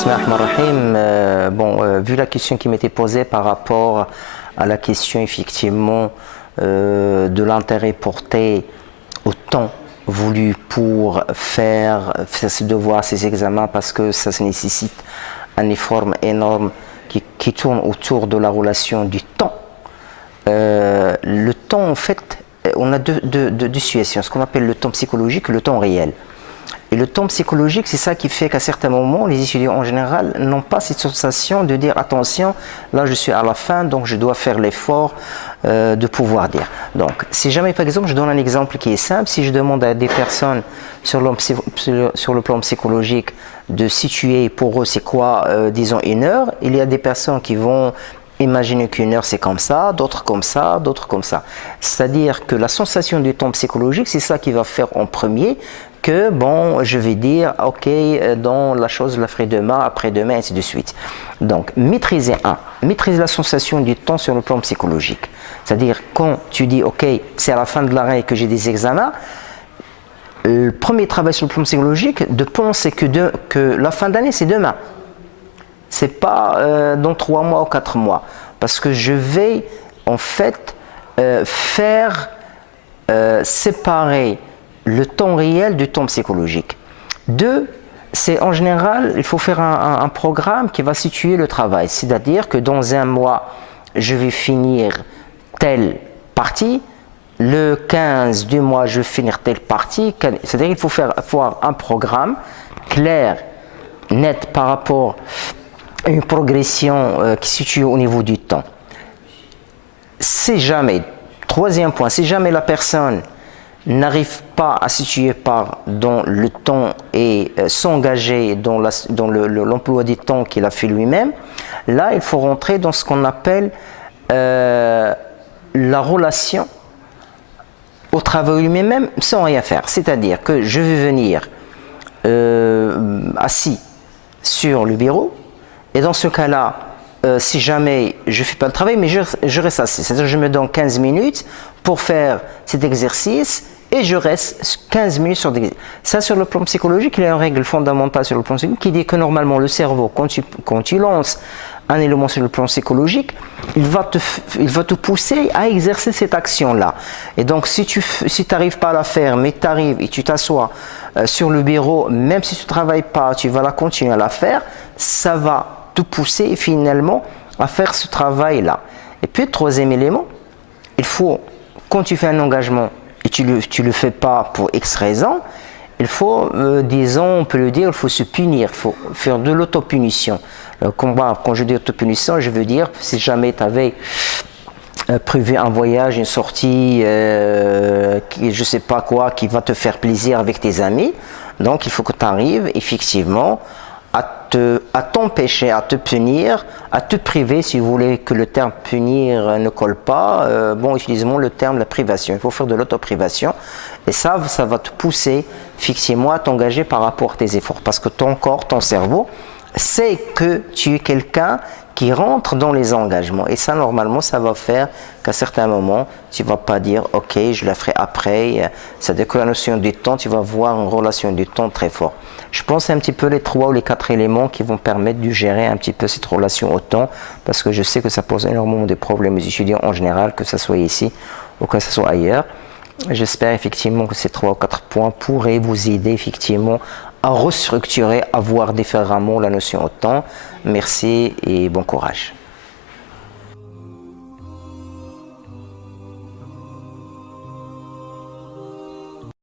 Bismillahirrahmanirrahim. Vu la question qui m'était posée par rapport à la question effectivement de l'intérêt porté au temps voulu pour faire ses devoirs, ses examens, parce que ça nécessite un effort énorme qui tourne autour de la relation du temps. Le temps, en fait, on a deux situations, ce qu'on appelle le temps psychologique et le temps réel. Et le temps psychologique, c'est ça qui fait qu'à certains moments, les étudiants en général n'ont pas cette sensation de dire attention, là je suis à la fin, donc je dois faire l'effort de pouvoir dire. Donc, si jamais, par exemple, je donne un exemple qui est simple, si je demande à des personnes sur le plan psychologique de situer pour eux c'est quoi, disons, une heure, il y a des personnes qui vont imaginer qu'une heure c'est comme ça, d'autres comme ça, d'autres comme ça. C'est-à-dire que la sensation du temps psychologique, c'est ça qui va faire en premier que, bon, je vais dire, ok, dans la chose, je la ferai demain, après-demain, ainsi de suite. Donc, maîtriser la sensation du temps sur le plan psychologique. C'est-à-dire, quand tu dis, ok, c'est à la fin de l'année que j'ai des examens, le premier travail sur le plan psychologique, de penser que la fin d'année, c'est demain. C'est pas dans 3 mois ou 4 mois. Parce que je vais, en fait, faire séparer le temps réel du temps psychologique. 2, c'est en général, il faut faire un programme qui va situer le travail. C'est-à-dire que dans un mois, je vais finir telle partie. Le 15 du mois, je vais finir telle partie. C'est-à-dire qu'il faut avoir un programme clair, net par rapport à une progression qui se situe au niveau du temps. Si jamais, troisième point, si jamais la personne n'arrive pas à situer dans le temps et s'engager dans l'emploi du temps qu'il a fait lui-même, là il faut rentrer dans ce qu'on appelle la relation au travail lui-même sans rien faire. C'est-à-dire que je vais venir assis sur le bureau et dans ce cas-là, si jamais je ne fais pas le travail, mais je reste assis. C'est-à-dire que je me donne 15 minutes pour faire cet exercice et je reste 15 minutes sur l'exercice. Ça, sur le plan psychologique, il y a une règle fondamentale sur le plan psychologique qui dit que normalement le cerveau, quand tu lances un élément sur le plan psychologique, il va te pousser à exercer cette action-là. Et donc, si tu n'arrives pas à la faire, mais tu arrives et tu t'assois sur le bureau, même si tu ne travailles pas, tu vas la continuer à la faire, ça va te pousser finalement à faire ce travail-là. Et puis, le troisième élément, il faut, quand tu fais un engagement et tu le fais pas pour X raison, il faut, disons, on peut le dire, il faut se punir, il faut faire de l'autopunition. Quand je dis autopunition, je veux dire, si jamais tu avais prévu un voyage, une sortie, je sais pas quoi, qui va te faire plaisir avec tes amis, donc il faut que tu arrives effectivement à t'empêcher, à te punir, à te priver, si vous voulez que le terme punir ne colle pas, utilisons le terme la privation. Il faut faire de l'autoprivation et ça va te pousser effectivement à t'engager par rapport à tes efforts parce que ton corps, ton cerveau, sait que tu es quelqu'un qui rentre dans les engagements et ça normalement ça va faire qu'à certains moments tu ne vas pas dire ok je la ferai après, c'est-à-dire que la notion du temps, tu vas avoir une relation du temps très forte. Je pense un petit peu les 3 ou les 4 éléments qui vont permettre de gérer un petit peu cette relation au temps parce que je sais que ça pose énormément de problèmes aux étudiants en général, que ce soit ici ou que ce soit ailleurs. J'espère effectivement que ces 3 ou 4 points pourraient vous aider effectivement à restructurer, à voir différemment la notion au temps. Merci et bon courage.